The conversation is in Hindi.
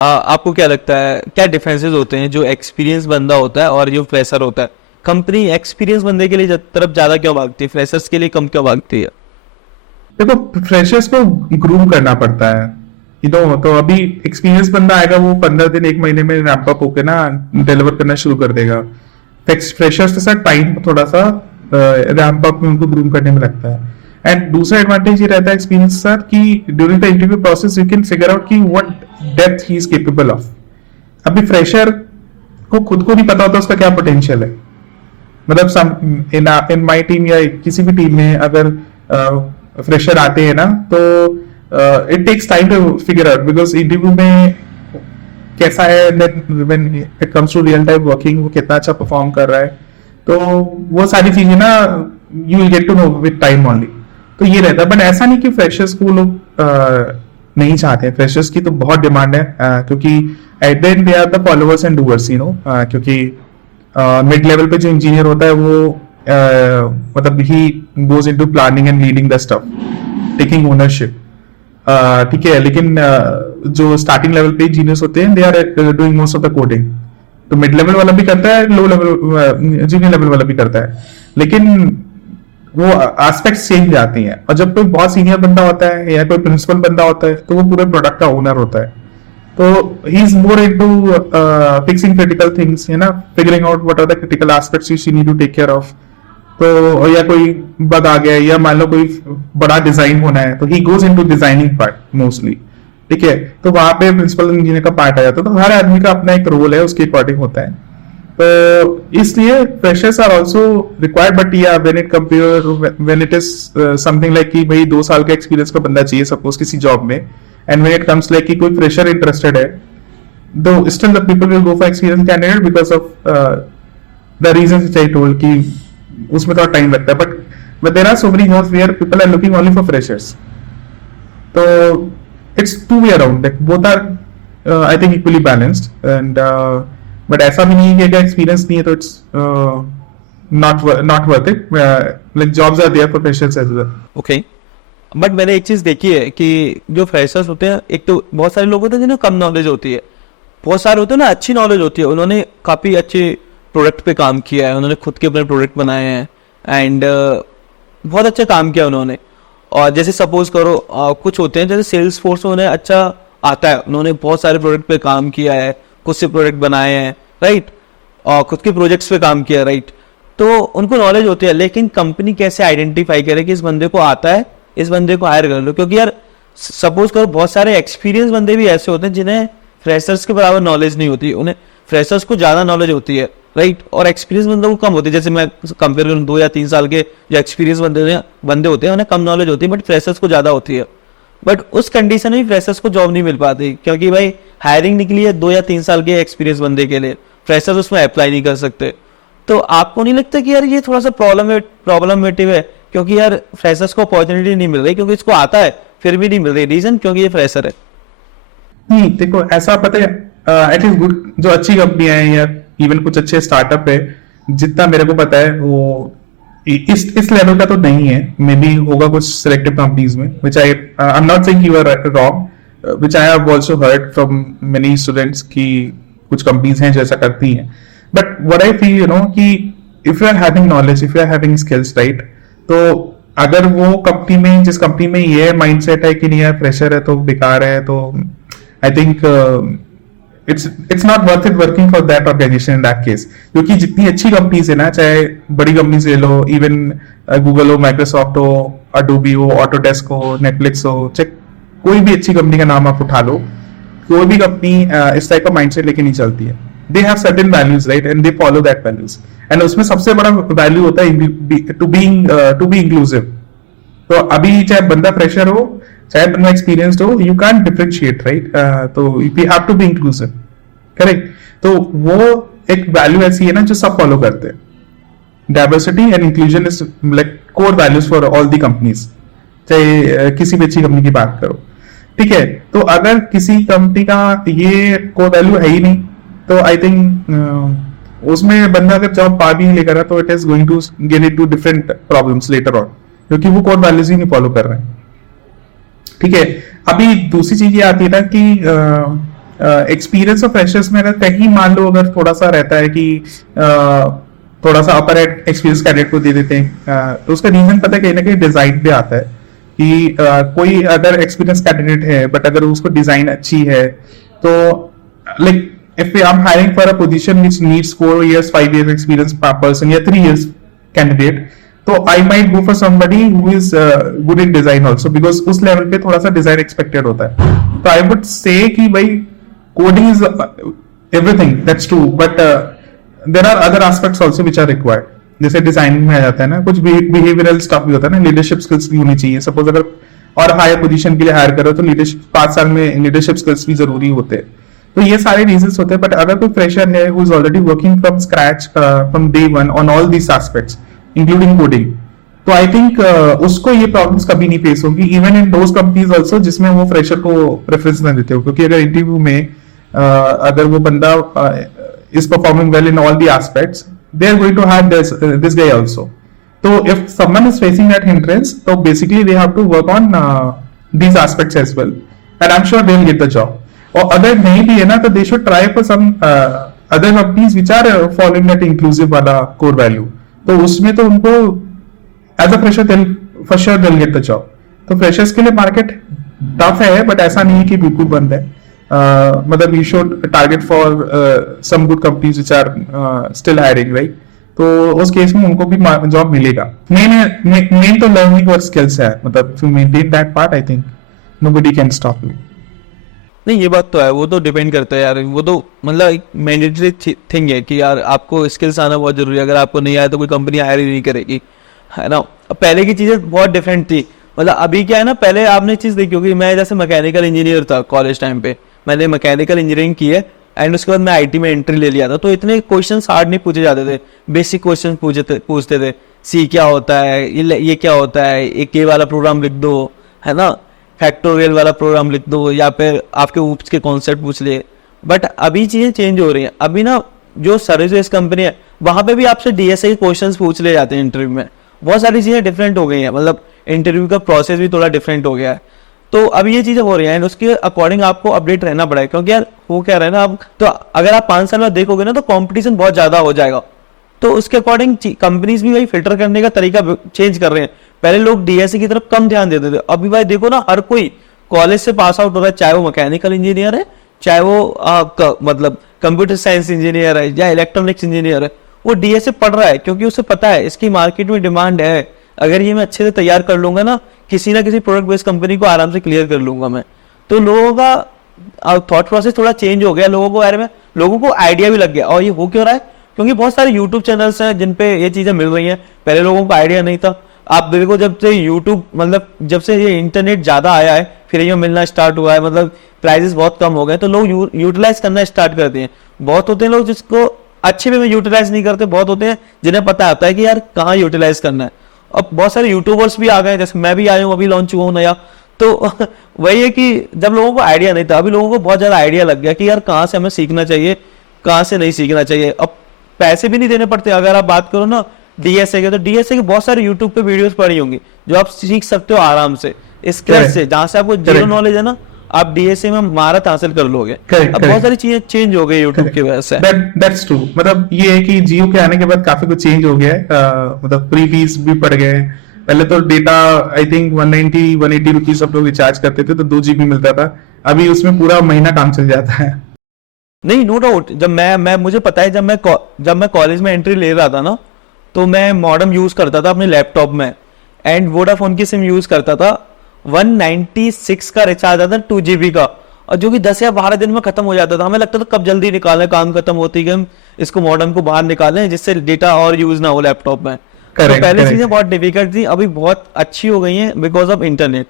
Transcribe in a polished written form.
आपको क्या लगता है क्या डिफरेंसेस होते हैं जो एक्सपीरियंस बंदा होता है और जो फ्रेशर होता है? कंपनी एक्सपीरियंस बंदे के लिए तरफ ज्यादा क्यों भागती है, फ्रेशर्स के लिए कम क्यों भागती है? देखो, फ्रेशर्स को ग्रूम करना पड़ता है, तो अभी एक्सपीरियंस बंदा आएगा, वो 15 दिन 1 महीने में रैंप अप होकर ना डिलीवर करना शुरू कर देगा। फ्रेशर्स के साथ टाइम थोड़ा सा रैंप अप में उनको ग्रूम करने में लगता है। एंड दूसरा एडवांटेज ये रहता है एक्सपीरियंस के साथ कि during the interview process you can figure out कि what depth he is capable of. अभी फ्रेशर को खुद को नहीं पता होता उसका क्या पोटेंशियल है। मतलब इन माय टीम या किसी भी टीम में अगर फ्रेशर आते हैं ना, तो it takes time to figure out, because interview में कैसा है, when it comes to real time working वो कितना अच्छा परफॉर्म कर रहा है, तो वो सारी चीजें ना you will get to know with time only. तो ये रहता है, बट ऐसा नहीं कि फ्रेशर्स को लोग नहीं चाहते हैं। फ्रेशर्स की तो बहुत डिमांड है, क्योंकि at the end they are the followers and doers, क्योंकि मिड लेवल पे जो इंजीनियर होता है वो मतलब he goes into planning and leading the stuff, taking ownership. ठीक है, लेकिन जो स्टार्टिंग लेवल पे इंजीनियर्स होते हैं they are doing most of the coding. तो मिड लेवल वाला भी करता है, लो लेवल जूनियर लेवल वाला भी करता है, लेकिन वो एस्पेक्ट्स चेंज जाती हैं। और जब कोई बहुत सीनियर बंदा होता है या कोई प्रिंसिपल बंदा होता है तो वो पूरे प्रोडक्ट का ओनर होता है। तो he is more into fixing critical things, है ना, figuring out what are the critical aspects you need to take care of. तो या कोई बग आ गया या मान लो कोई बड़ा डिजाइन होना है, तो ही goes into designing part mostly. ठीक है, तो वहां पे प्रिंसिपल इंजीनियर का पार्ट आ जाता है। तो हर आदमी का अपना एक रोल है, उसके अकॉर्डिंग होता है। तो इसलिए freshers are also required, but या when it is something like कि भाई 2 साल का एक्सपीरियंस का बंदा चाहिए सपोज किसी जॉब में, and when it comes like कि कोई फ्रेशर इंटरेस्टेड है, though still the people will go for experience candidate because of the reasons which I told कि उसमें थोड़ा टाइम लगता है। But there are so many jobs where people are looking only for freshers. तो it's two way around, like both are I think equally balanced. And but ऐसा भी नहीं है कि अगर एक्सपीरियंस नहीं है तो it's not worth it. Like jobs are there for freshers as well. Okay, but मैंने एक चीज देखी है कि जो फ्रेशर्स होते हैं, एक तो बहुत सारे लोग होते हैं जिन्हें कम नॉलेज होती है, बहुत सारे होते हैं ना अच्छी नॉलेज होती है, उन्होंने काफी अच्छे प्रोडक्ट पे काम किया है, उन्होंने खुद के अपने प्रोडक्ट बनाए हैं एंड बहुत अच्छा काम किया उन्होंने। और जैसे सपोज करो कुछ होते हैं जैसे सेल्स फोर्स में उन्हें अच्छा आता है, उन्होंने बहुत सारे प्रोडक्ट पे काम किया है, खुद से प्रोडक्ट बनाए हैं, राइट, और खुद के प्रोजेक्ट्स पे काम किया, राइट, तो उनको नॉलेज होती है। लेकिन कंपनी कैसे आइडेंटिफाई करे कि इस बंदे को आता है, इस बंदे को हायर कर लो? क्योंकि यार सपोज करो बहुत सारे एक्सपीरियंस बंदे भी ऐसे होते हैं जिन्हें फ्रेशर्स के बराबर नॉलेज नहीं होती, उन्हें फ्रेशर्स को ज्यादा नॉलेज होती है, राइट, और एक्सपीरियंस बंदों को कम होती है। जैसे मैं कंपेयर करूँ 2 या 3 साल के जो एक्सपीरियंस बंदे होते हैं उन्हें कम नॉलेज होती है, बट फ्रेशर्स को ज्यादा होती है। बट उस कंडीशन में फ्रेशर्स को जॉब नहीं मिल पाती, क्योंकि भाई हायरिंग निकली है 2 या 3 साल के एक्सपीरियंस बंदे के लिए, फ्रेशर्स उसमें अप्लाई नहीं कर सकते। तो आपको नहीं लगता कि यार ये थोड़ा सा प्रॉब्लमेटिव है? क्योंकि यार फ्रेशर्स को अपॉर्चुनिटी नहीं मिल रही, क्योंकि इसको आता है फिर भी नहीं मिल रही। रीजन क्योंकि ये फ्रेशर है। नहीं, देखो ऐसा पता है, एटलीस्ट गुड जो अच्छी कंपनियां हैं या इवन कुछ अच्छे स्टार्टअप है, जितना मेरे को पता है वो इस लेवल का तो नहीं है। मे बी होगा कुछ सिलेक्टिव कंपनीज में, which I am not saying you are wrong, which I have also heard from many students कि कुछ कंपनीज हैं जो ऐसा करती हैं। बट व्हाट आई फील कि if you are having knowledge, if you are having skills, right, तो अगर वो कंपनी में जिस कंपनी में ये माइंडसेट है कि नहीं यार प्रेशर है तो बेकार है, तो I think it's not worth it working for that organisation in that case. क्योंकि जितनी अच्छी कंपनीज है ना, चाहे बड़ी कंपनीज ले लो, इवन गूगल हो, माइक्रोसॉफ्ट हो, अडोबी हो, ऑटोडेस्क हो, नेटफ्लिक्स हो, चाहे कोई भी अच्छी कंपनी का नाम आप उठा लो, कोई भी कंपनी इस टाइप का माइंडसेट लेके नहीं चलती है। They have certain values, right, and they follow that values. And उसमें सबसे बड़ा वैल्यू होता है टू बी इंक्लूसिव। तो अभी चाहे बंदा फ्रेशर हो, चाहे बंदा एक्सपीरियंस्ड हो, यू कैन डिफरेंशिएट, राइट। तो we have to be inclusive, correct. तो वो एक वैल्यू ऐसी है ना जो सब फॉलो करते हैं। Diversity and inclusion is like core values for all the companies, चाहे किसी भी अच्छी कंपनी की बात करो, ठीक है। तो अगर किसी कंपनी का ये कोर वैल्यू है ही नहीं, तो आई थिंक उसमें बंदा अगर जॉब पा भी नहीं लेकर, तो it is going to get into different problems later on, क्योंकि वो कोर वैल्यूज ही नहीं फॉलो कर रहे हैं, ठीक है। अभी दूसरी चीज ये आती है ना कि एक्सपीरियंस ऑफ फ्रेशर्स में अगर कहीं मान लो अगर थोड़ा सा रहता है कि थोड़ा सा अपर एक्सपीरियंस कैंडिडेट को दे देते हैं, तो उसका रीजन पता है कहीं ना कहीं डिजाइन पे आता है कि कोई अगर एक्सपीरियंस कैंडिडेट है बट अगर उसको डिजाइन अच्छी है तो like if I'm hiring for a position which needs 4 years, 5 years experience per person, या 3 years candidate, तो I might go for somebody who is good in design also, because उस level पे थोड़ा सा design expected होता है. तो I would say कि भाई coding is everything, that's true, but there are other aspects also which are required. जैसे डिजाइनिंग में आ जाता है ना, कुछ बिहेवियरल स्टफ भी होता है ना, लीडरशिप स्किल्स भी होनी चाहिए. सपोज अगर और हायर पोजीशन के लिए हायर करो तो लीडरशिप 5 साल में लीडरशिप स्किल्स भी जरूरी होते हैं. तो ये सारे रीजंस होते हैं. बट अगर कोई फ्रेशर है who is already working from scratch from day one on all these aspects including coding, तो आई थिंक उसको ये प्रॉब्लम्स कभी नहीं फेस होगी, even in those companies also जिसमें वो फ्रेशर को प्रेफरेंस ना देते हो. क्योंकि अगर इंटरव्यू में अगर वो बंदा is performing well in all the aspects, they are going to have this guy also. So if someone is facing that hindrance, so basically they have to work on these aspects as well, and I'm sure they'll get the job. और अगर नहीं भी है ना तो they should try for some other companies which are following that inclusive वाला core value. तो उसमें तो उनको as a fresher for sure they'll get the job. तो freshers के लिए market tough है, but ऐसा नहीं है कि बिल्कुल बंद है. मतलब you should target for some good companies which are still hiring, right? तो उस केस में उनको भी जॉब मिलेगा. मेन तो लर्निंग और स्किल्स है, मतलब to maintain that part I think nobody can stop you. नहीं, ये बात तो है, वो तो डिपेंड करता है यार. वो तो मतलब एक मैंडेटरी थिंग है कि यार आपको स्किल्स आना बहुत जरूरी है. अगर आपको नहीं आया तो कोई कंपनी हायर ही नहीं करेगी, है ना. पहले की चीजें बहुत डिफरेंट थी. मतलब अभी क्या है ना, पहले आपने चीज देखी होगी, मैं जैसे मैकेनिकल इंजीनियर था कॉलेज टाइम पे, मैंने मैकेनिकल इंजीनियरिंग की है एंड उसके बाद मैं आईटी में एंट्री ले लिया था. तो इतने क्वेश्चन हार्ड नहीं पूछे जाते थे, बेसिक क्वेश्चन पूछते थे. सी क्या होता है, ये क्या होता है, एक ये वाला प्रोग्राम लिख दो, है ना, फैक्टोरियल वाला प्रोग्राम लिख दो, या फिर आपके ऊप्स के कॉन्सेप्ट पूछ लिए. बट अभी चीजें चेंज हो रही हैं. अभी ना जो सर्विस बेस्ड कंपनी है वहां पे भी आपसे डीएसए के क्वेश्चंस पूछ ले जाते हैं इंटरव्यू में. बहुत सारी चीजें डिफरेंट हो गई हैं, मतलब इंटरव्यू का प्रोसेस भी थोड़ा डिफरेंट हो गया है. तो अभी ये चीजें हो रही हैं एंड उसके अकॉर्डिंग आपको अपडेट रहना पड़ेगा. क्योंकि यार वो क्या रहा है ना, अब तो अगर आप 5 साल बाद देखोगे ना तो कंपटीशन बहुत ज्यादा हो जाएगा. तो उसके अकॉर्डिंग कंपनीज भी वही फिल्टर करने का तरीका चेंज कर रहे हैं. पहले लोग डीएसए की तरफ कम ध्यान देते थे, अभी भाई देखो ना, हर कोई कॉलेज से पास आउट हो रहा है, चाहे वो मैकेनिकल इंजीनियर है, चाहे वो मतलब कंप्यूटर साइंस इंजीनियर है या इलेक्ट्रॉनिक्स इंजीनियर है, वो डीएसए पढ़ रहा है. क्योंकि उसे पता है इसकी मार्केट में डिमांड है. अगर ये मैं अच्छे से तैयार कर लूंगा ना किसी प्रोडक्ट बेस्ड कंपनी को आराम से क्लियर कर लूंगा मैं. तो लोगों का थॉट प्रोसेस थोड़ा चेंज हो गया, लोगों को बारे में लोगों को आइडिया भी लग गया. और ये हो क्यों रहा है, क्योंकि बहुत सारे यूट्यूब चैनल्स हैं जिन पे ये चीजें मिल रही हैं. पहले लोगों को आइडिया नहीं था. आप देखो जब से यूट्यूब मतलब जब से ये इंटरनेट ज्यादा आया है, फिर ये मिलना स्टार्ट हुआ है, मतलब प्राइसेस बहुत कम हो गए, तो लोग यूटिलाइज करना स्टार्ट करते हैं. बहुत होते हैं लोग जिसको अच्छे वे में यूटिलाइज नहीं करते, बहुत होते हैं जिन्हें पता होता है कि यार कहाँ यूटिलाइज करना है. अब बहुत सारे यूट्यूबर्स भी आ गए, जैसे मैं भी आया हूँ, अभी लॉन्च हुआ हूँ नया. तो वही है कि जब लोगों को आइडिया नहीं था, अभी लोगों को बहुत ज्यादा आइडिया लग गया कि यार कहाँ से हमें सीखना चाहिए, कहाँ से नहीं सीखना चाहिए. अब पैसे भी नहीं देने पड़ते. अगर आप बात करो ना डीएसए के, तो डीएसए के बहुत सारे यूट्यूब पे वीडियोस पड़ी होंगी जो आप सीख सकते हो आराम से स्क्रैच से. जहां से आपको जीरो नॉलेज है ना, आप डीएसए में महारत हासिल कर लोगे. अब बहुत सारी चीजें चेंज हो गई यूट्यूब की वजह से. That's true. मतलब ये है कि जियो के आने के बाद काफी कुछ चेंज हो गया है. मतलब फ्री फीस भी पड़ गए. पहले तो डेटा आई थिंक 190-180 रुपीज सब लोग रिचार्ज करते थे तो 2 GB मिलता था. अभी उसमें पूरा महीना काम चल जाता है. नहीं, नो डाउट. जब मैं मुझे पता है, जब मैं कॉलेज में एंट्री ले रहा था ना, तो मैं मॉडेम यूज करता था अपने लैपटॉप में एंड वोडाफोन की सिम यूज करता था. 196 का रिचार्ज आता था 2 GB का, और जो कि 10 या 12 दिन में खत्म हो जाता था. हमें लगता था कब जल्दी निकालें, काम खत्म होती है, हम इसको मॉडेम को बाहर निकालें जिससे डेटा और यूज ना हो लैपटॉप में. तो पहले चीजें बहुत डिफिकल्ट थी, अभी बहुत अच्छी हो गई हैं बिकॉज ऑफ इंटरनेट.